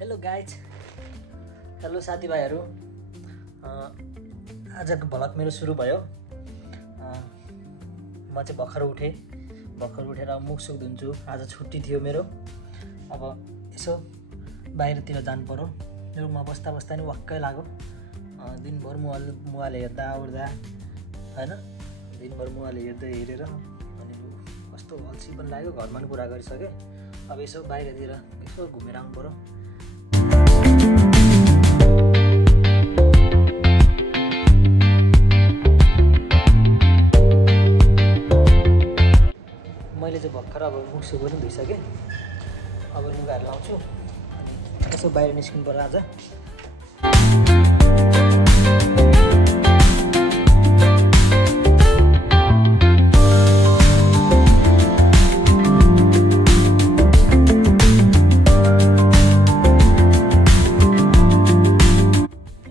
Hello guys, hello साथीभाइहरू। आजको vlog मेरो सुरु भयो। म चाहिँ भर्खर उठेर मुख सुख धुन्छु। आज छुट्टी थियो मेरो। अब यसो बाहिरतिर जानु पर्यो। रुममा बस्दा बस्दा नि वाक्कै लाग्यो। दिनभर मोबाइल हेर्दा ओर्दा होइन, दिनभर मोबाइल हेरेर अनि कस्तो अल्छी पनि लाग्यो। घरमा पनि कुरा गरिसकेँ। अब यसो बाहिरतिर यसो घुमेर आउनु पर्यो। मैले चाहिँ भर्खर अब मुख सुख पनि धुइसकेँ। अब लुगाहरू लाउँछु अनि यसो बाहिर निस्किनु पर्यो आज।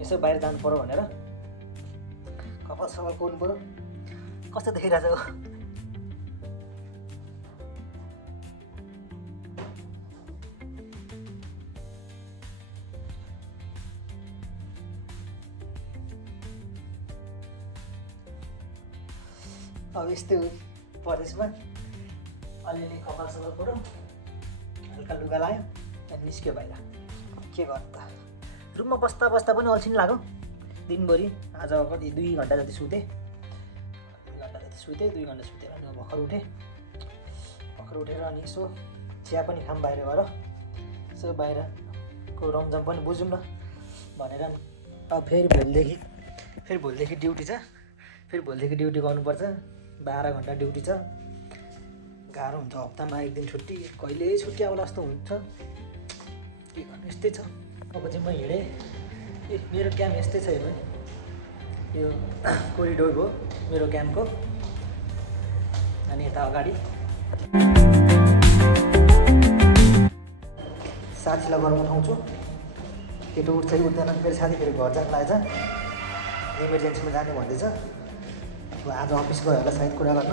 यसो बाहिर जानु पर्यो भनेर कपाल सपाल कोर्नु पर्यो। कस्तो देखिरहेको छ? अब यस्तै परदेशमा अलिअलि कपाल सपाल पर्यो, हल्का लुगा लायो अनि निस्क्यो बाहिर। के गर्नु त, रुममा बस्दा बस्दा पनि अल्छी नि लाग्यो दिनभरि। आज कति 2 घन्टा जति सुतेँ। 2 घन्टा सुतेर अनि भर्खर उठेर अनि यसो चिया पनि खाऊँ बाहिर गएर। यसो बाहिरको रमझम पनि बुझौँ न भनेर अब फेरि भोलिदेखि ड्युटी छ। फेरि भोलिदेखि ड्युटी गर्नुपर्छ। 12 घन्टा ड्युटी छ। गाह्रो हुन्छ। हप्तामा 1 दिन छुट्टी, कहिले छुट्टी आउला जस्तो हुन्छ। के गर्नु, यस्तै छ। अब चाहिँ म हिँडेँ। मेरो क्याम्प यस्तै छ। हेर्नु, यो कोरिडोर हो मेरो क्याम्पको। अनि यता अगाडि साथीलाई गएर उठाउँछु। केटो उठ्छ कि उठ्दैन, फेरि साथी फेरि घर जानु लागेछ। इमर्जेन्सीमा जाने भन्दैछ। अब आज अफिस गयो होला सायद कुरा गर्न।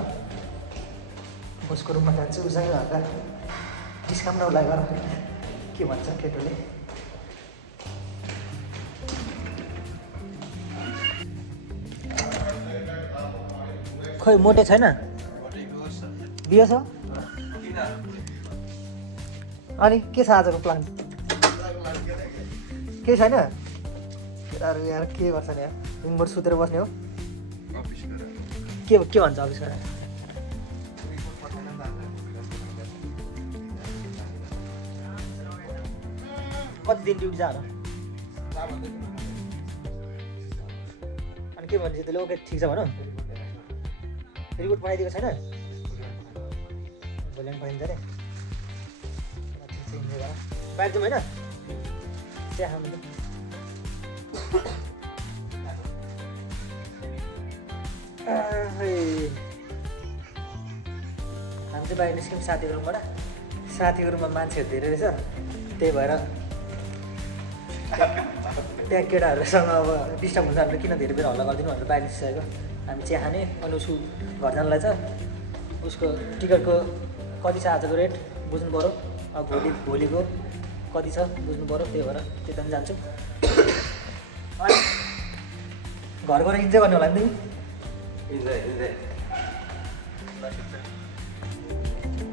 उसको रुममा जान्छु। उसँग हल्का डिस्काउन्ट नउलाई गर के भन्छ केटोले। खोइ मोटे छैन, बियो छ। अनि के छ आजको प्लान? केही छैन? केटाहरू यार के गर्छ नि यार, दिनभर सुतेर बस्ने हो। के भन्छ अफिस गएर? कति दिन ड्युटी जानु? अनि के भन्छ त्यसले? ओके ठिक छ भन। रिपोर्ट पठाइदिएको छैन? भोलि पनि पठाइन्छ अरे। ठिक छ, इन्जोय गर। बाहिर जाउँ होइन, चिया खानु। हामी चाहिँ बाहिर निस्क्यौँ साथीको रुमबाट। साथीको रुममा मान्छेहरू धेरै रहेछ, त्यही भएर त्यहाँ केटाहरूसँग अब डिस्टर्ब हुन्छ भनेर किन धेरै बेर हल्ला गरिदिनु भनेर बाहिर निस्किसकेको। हामी चिया खाने अनि उसको घर जानलाई छ। उसको टिकटको कति छ आजको रेट बुझ्नु पऱ्यो। अब भोलिको कति छ बुझ्नु पऱ्यो। त्यही भएर त्यता पनि जान्छु। अनि घर गएर इन्जोय गर्ने होला नि तिमी?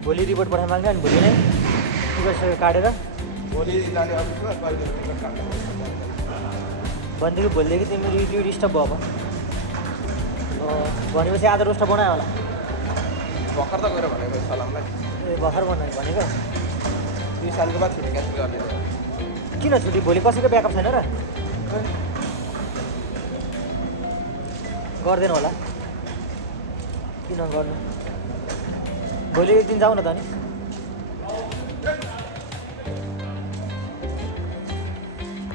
भोलि रिपोर्ट पठाइ माग्ने अनि भोलि नै टिकट काटेर भनेदेखि भोलिदेखि तिम्रो ड्युटी स्टप भयो। अब भनेपछि आज रोस्टर बनायो होला। भर्खर त गएर भनेको सलामलाई। ए भर्खर बनायो भनेको? 2 सालको बाद छुट्टी क्यान्सल गर्ने। किन छुट्टी? भोलि कसैको ब्याकअप छैन र? गर्दैन होला। किन गर्नु? भोलि एक दिन जाऊ न त। अनि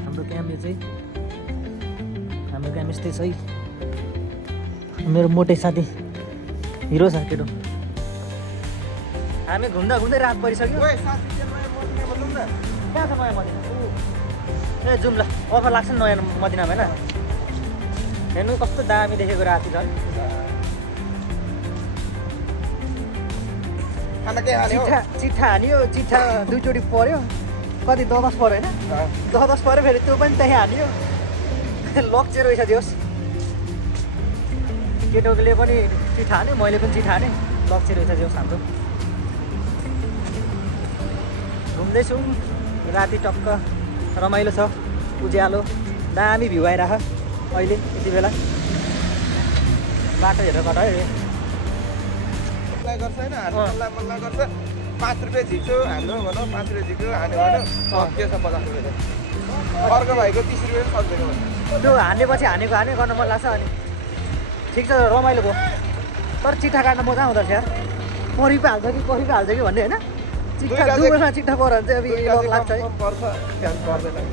हाम्रो क्याम्प यो चाहिँ हाम्रो क्याम्प यस्तै छ है। मेरो मोटे साथी हिरो छ केटो। हामी घुम्दा घुम्दै रात परिसक्यो। कहाँ छ नयाँ मदिना? ए जाउँ ल, अफर लाग्छ नि नयाँ मदिनामा होइन। हेर्नु कस्तो दामी देखेको राति झन्। खाना के हाल्यो? चिट्ठा हान्यो, चिट्ठा 2 चोटि पर्यो। कति 10 पऱ्यो होइन 10 पऱ्यो फेरि त्यो पनि त्यही हान्यो लक चाहिँ रहेछ दियोस् केटोले पनि चिठा हाने मैले पनि चिठा हाने लक चाहिँ रहेछ दियोस् हाम्रो घुम्दैछौँ राति टक्क रमाइलो छ उज्यालो दामी भ्यू आइरह अहिले यति बेला बाटो हेरेर कता है गर्छ होइन मल्ला गर्छ 5 रुपियाँ झिक्यो हान्नु भनौँ 5 रुपियाँ झिक्यो हान्यो भने के छ 50 रुपियाँ अर्को भाइको 30 रुपियाँ सक्दैन त्यो हानेपछि हाने गर्न मन लाग्छ अनि ठिक छ रमाइलो भयो तर चिठा काट्न मजा आउँदो रहेछ यार करी पो हाल्छ कि भन्ने होइन चिठा दुबैमा चिठा पऱ्यो भने चाहिँ अब यो लाग्छ है पर्छ पर्दैन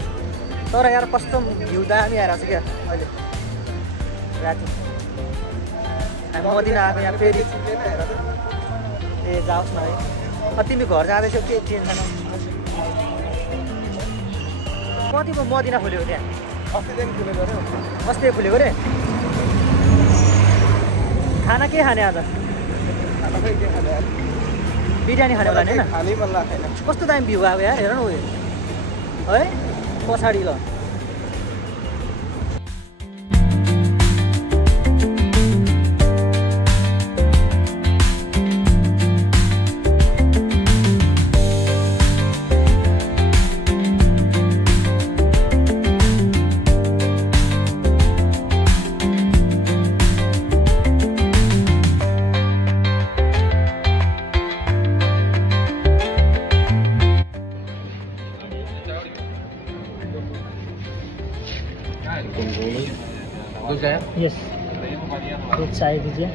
तर यार कस्तो भ्यू दामी आइरहेको छ क्या अहिले राति हामी मदिना आएको यहाँ फेरि ए जाओस् न है तिमी घर जाँदैछौ के टेन्सन कतिको मदिना खोलेको त्यहाँ अस्तिदेखि खुलेको अरे अस्ति खुलेको रे खाना के खाने आज बिरयानी खाने होला नि होइन खानै मन लाग्छ होइन कस्तो दामी भ्यू आएको यार हेर न उयो है पछाडि ल यस दूध चाय दीजिए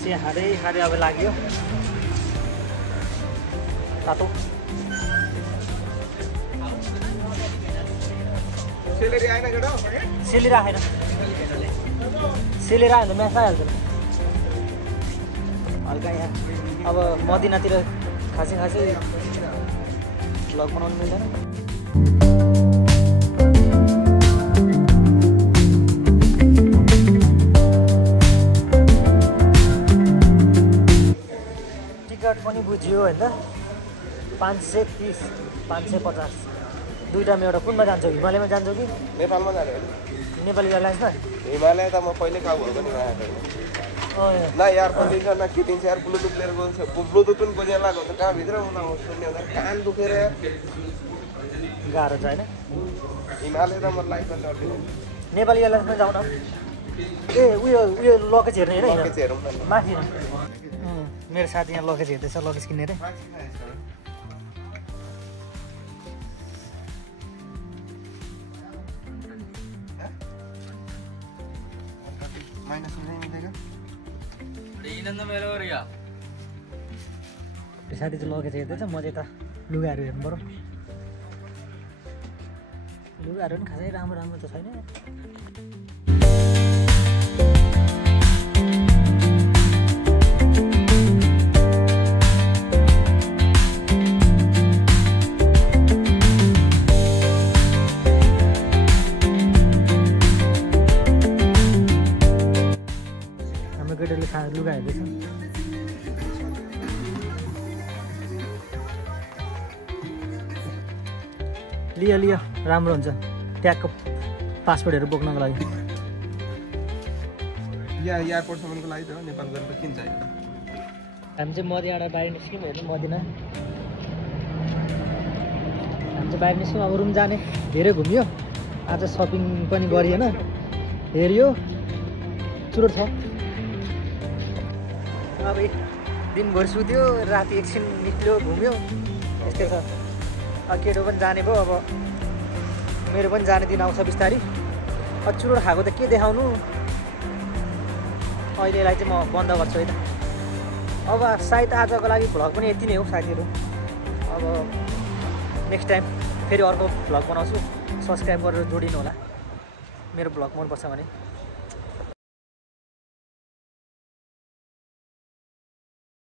चिया खाँदै अब लाग्यो तातो सेलेरी आएन केटा सेलेर आएन सेलेर आयो भने म्याच आइहाल्छ हल्का यहाँ अब मदिनातिर खासै भ्लग बनाउनु मिल्दैन टिकट पनि बुझ्यो होइन 530 550 दुईटामा एउटा कुनमा जान्छौ हिमालयमा जान्छौ कि नेपालमा जाने नेपाली एयरलाइन्समा हिमालय त म पहिले काम भएको नि न यार कन्डिसनमा के दिन्छ यार ब्लुटुथ लिएर गएको ब्लुटुथ पनि गोजिया लगाएको हुन्छ कहाँभित्र सुन्ने हुँदा कान दुखेर गाह्रो छ होइन हिमालय त म लाइफमा चढ्दिनँ नेपाली एयरलाइन्समा जाउँ न ए उयो लगेज हेर्ने होइन लगेज हेरौँ न माथि मेरो साथी यहाँ लगेज हेर्दैछ लगेज किनेर साथी चाहिँ लगेज हेर्दैछ म चाहिँ त लुगाहरू हेर्नु पऱ्यो लुगाहरू पनि खासै राम्रो त छैन हाम्रो केटाले लुगा हेर्दैछ लियो राम्रो हुन्छ ट्यागको पासपोर्टहरू बोक्नको लागि यहाँ एयरपोर्टसम्मको लागि त नेपाल गएर त किन चाहियो हामी चाहिँ मदिनाबाट बाहिर निस्क्यौँ हेर्नु मदिना हामी चाहिँ बाहिर निस्क्यौँ अब रुम जाने धेरै घुम्यो आज सपिङ पनि गरिएन हेऱ्यो चुरोट छ अब दिनभरि सुत्यो राति एकछिन निक्ल्यो घुम्यो यस्तै छ केटो पनि जाने भयो अब मेरो पनि जाने दिन आउँछ बिस्तारै चुरोट खाएको त के देखाउनु अहिलेलाई चाहिँ म बन्द गर्छु है त अब सायद आजको लागि भ्लग पनि यति नै हो साथीहरू अब नेक्स्ट टाइम फेरि अर्को भ्लग बनाउँछु सब्सक्राइब गरेर जोडिनु होला मेरो भ्लग मनपर्छ भने